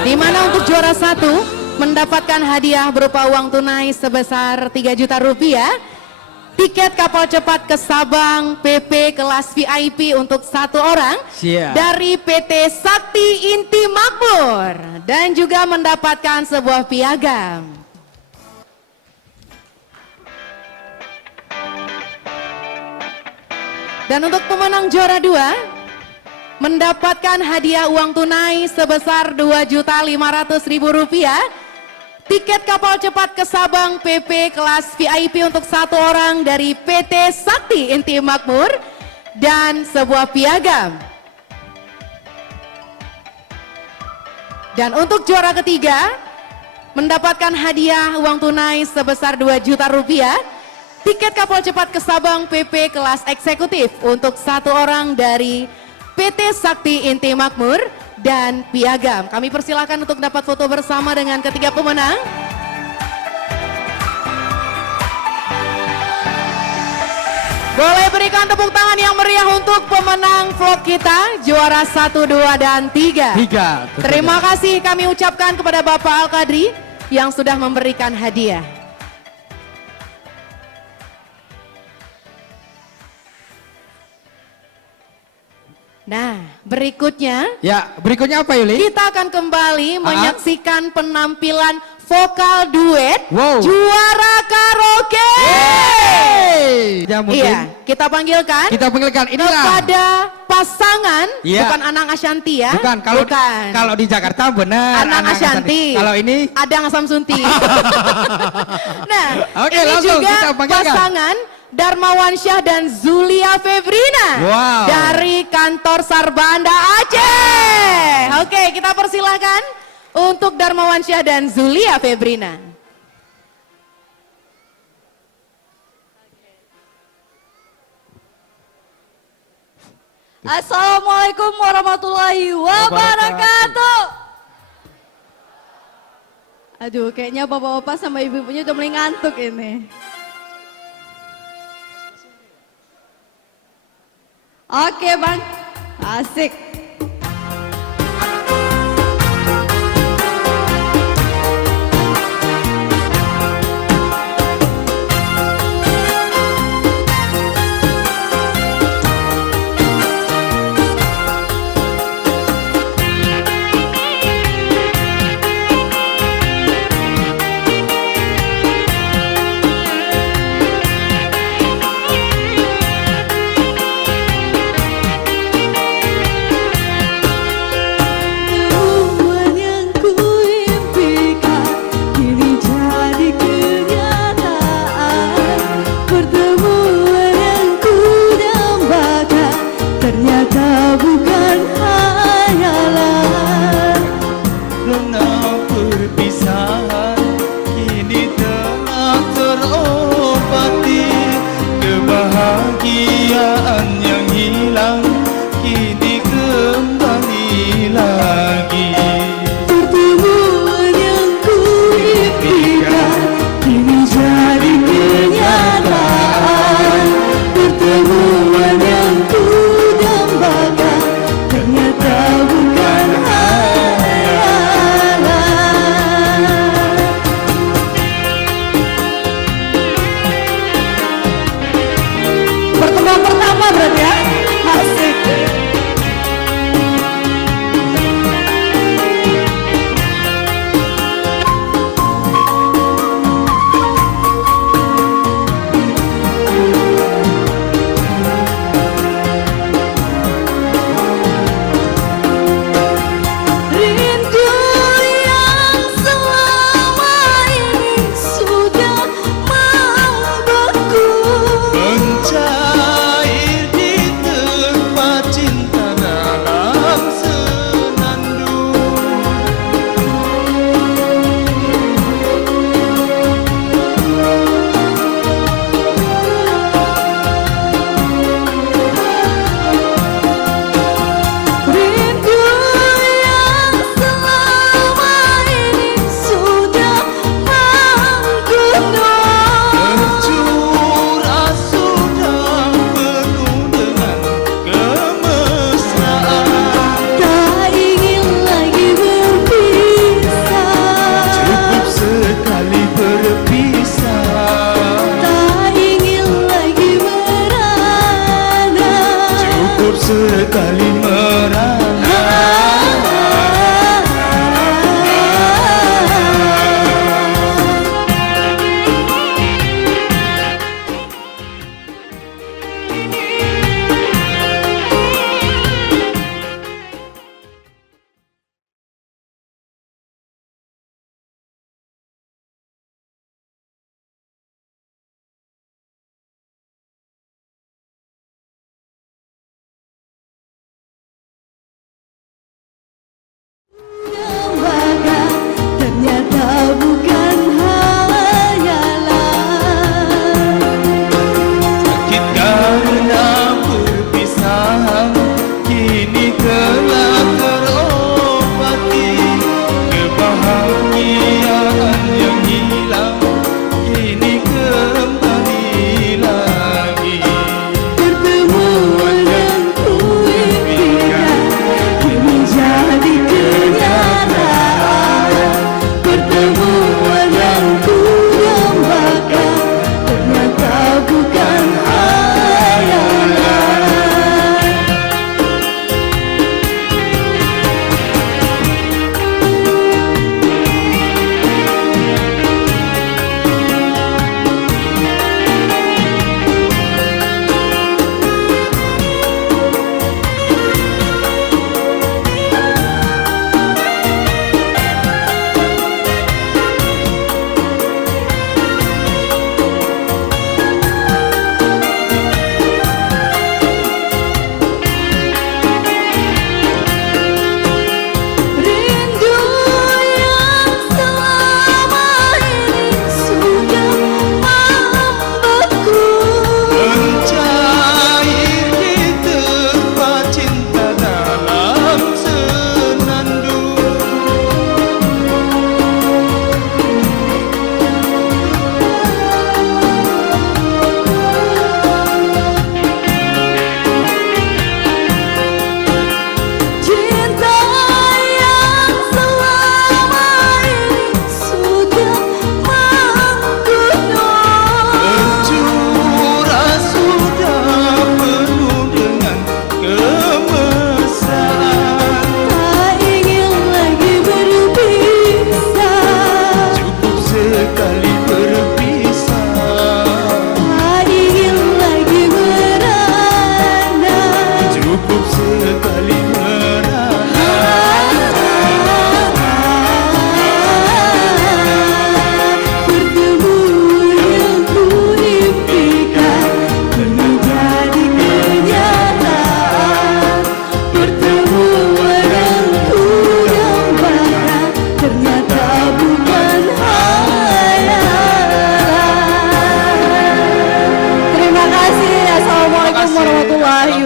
Di mana untuk juara 1 mendapatkan hadiah berupa uang tunai sebesar 3 juta rupiah, tiket kapal cepat ke Sabang PP kelas VIP untuk 1 orang dari PT Sakti Inti Makmur, dan juga mendapatkan sebuah piagam. Dan untuk pemenang juara 2 mendapatkan hadiah uang tunai sebesar Rp2.500.000, tiket kapal cepat ke Sabang PP kelas VIP untuk 1 orang dari PT Sakti Inti Makmur, dan sebuah piagam. Dan untuk juara ketiga mendapatkan hadiah uang tunai sebesar Rp2 juta, tiket kapal cepat ke Sabang PP kelas eksekutif untuk 1 orang dari PT Sakti Inti Makmur, dan piagam. Kami persilakan untuk dapat foto bersama dengan ketiga pemenang. Boleh berikan tepuk tangan yang meriah untuk pemenang vlog kita, juara 1, 2, dan 3. Terima kasih kami ucapkan kepada Bapak Al-Kadri yang sudah memberikan hadiah. Nah, berikutnya. Ya, berikutnya apa Yuli? Kita akan kembali menyaksikan penampilan vokal duet juara karaoke. Ya, iya, kita panggilkan. Inilah kepada pasangan, bukan Anang Ashanty ya. Bukan, kalau di Jakarta benar Anang Ashanty. Kalau ini Adang Samsunti. Nah, oke, ini langsung juga kita panggilkan pasangan Darmawansyah dan Zulia Febrina dari kantor Sarbanda Aceh. Oke, kita persilahkan untuk Darmawansyah dan Zulia Febrina. Assalamualaikum warahmatullahi wabarakatuh. Aduh, kayaknya bapak-bapak sama ibu-ibunya udah mulai ngantuk ini. Oke bang, asik.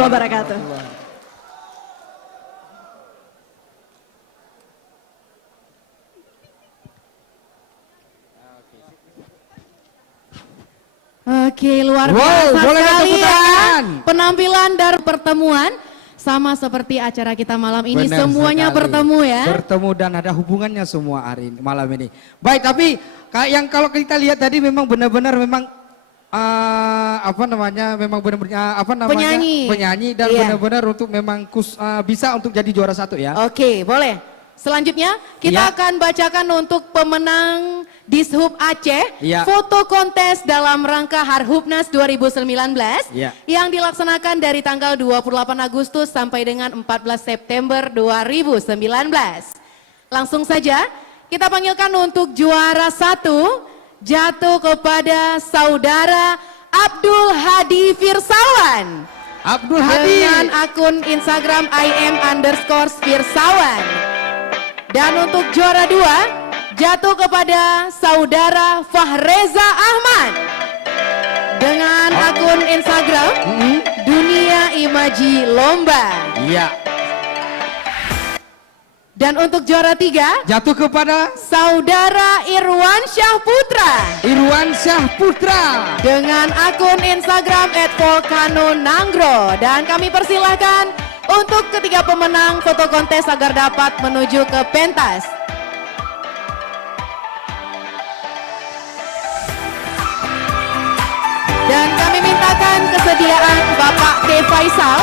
wabarakatuh. Oke, luar Wow, biasa boleh sekali tepuk ya. tangan. Penampilan dan pertemuan sama seperti acara kita malam ini, Benar semuanya sekali. bertemu ya. Bertemu dan ada hubungannya semua hari ini, malam ini. Baik, tapi yang kalau kita lihat tadi memang benar-benar memang apa namanya, memang benar-benar apa namanya, Penyanyi. dan Iya. benar-benar untuk memang bisa untuk jadi juara satu ya. Oke, boleh. Selanjutnya kita Ya. akan bacakan untuk pemenang Dishub Aceh Ya. foto kontes dalam rangka Harhubnas 2019 Ya. yang dilaksanakan dari tanggal 28 Agustus sampai dengan 14 September 2019. Langsung saja kita panggilkan untuk juara 1 jatuh kepada saudara Abdul Hadi Firsawan Abdul Hadi. dengan akun Instagram im_firsawan. Dan untuk juara 2 jatuh kepada saudara Fahreza Ahmad dengan akun Instagram Dunia Imaji Lomba. Iya. Dan untuk juara 3 Jatuh kepada saudara Irwan Syah Putra Irwan Syah Putra. dengan akun Instagram @volcano_nangro. Dan kami persilahkan untuk ketiga pemenang foto kontes agar dapat menuju ke pentas. Dan kami mintakan kesediaan Bapak T. Faisal,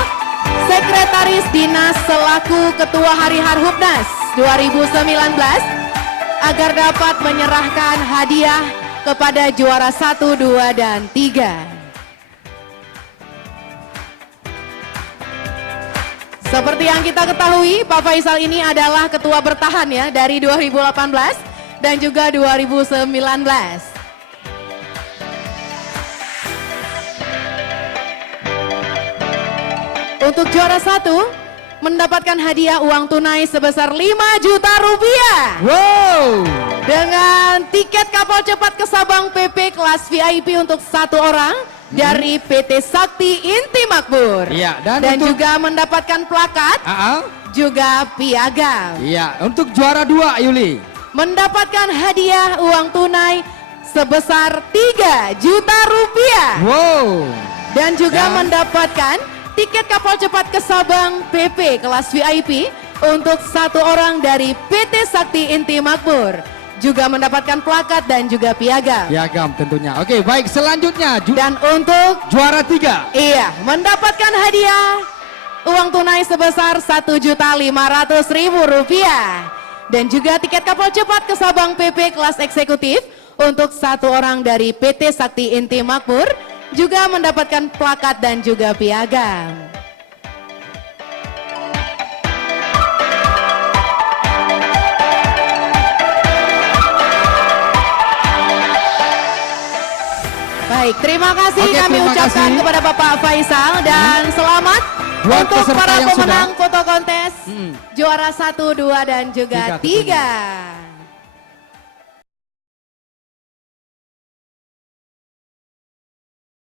Sekretaris Dinas selaku Ketua Hari Harhubnas 2019, agar dapat menyerahkan hadiah kepada juara 1, 2, dan 3. Seperti yang kita ketahui, Pak Faisal ini adalah ketua bertahan ya dari 2018 dan juga 2019. Untuk juara 1 mendapatkan hadiah uang tunai sebesar 5 juta rupiah. Wow. Dengan tiket kapal cepat ke Sabang PP kelas VIP untuk 1 orang dari PT Sakti Inti Makmur. Iya, dan untuk juga mendapatkan plakat, juga piagam. Iya, untuk juara 2 Yuli Mendapatkan hadiah uang tunai sebesar 3 juta rupiah. Wow. Dan juga Dan mendapatkan tiket kapal cepat ke Sabang PP kelas VIP untuk 1 orang dari PT Sakti Inti Makmur. Juga mendapatkan plakat dan juga piagam. piagam tentunya. Oke, baik, selanjutnya Dan untuk juara 3. iya, mendapatkan hadiah uang tunai sebesar 1.500.000 rupiah. Dan juga tiket kapal cepat ke Sabang PP kelas eksekutif untuk 1 orang dari PT Sakti Inti Makmur. Juga mendapatkan plakat dan juga piagam. Baik, terima kasih Oke, kami terima ucapkan kasih. kepada Bapak Faisal dan selamat Buat untuk peserta para yang pemenang foto kontes juara 1, 2, dan juga Tiga tentunya. 3.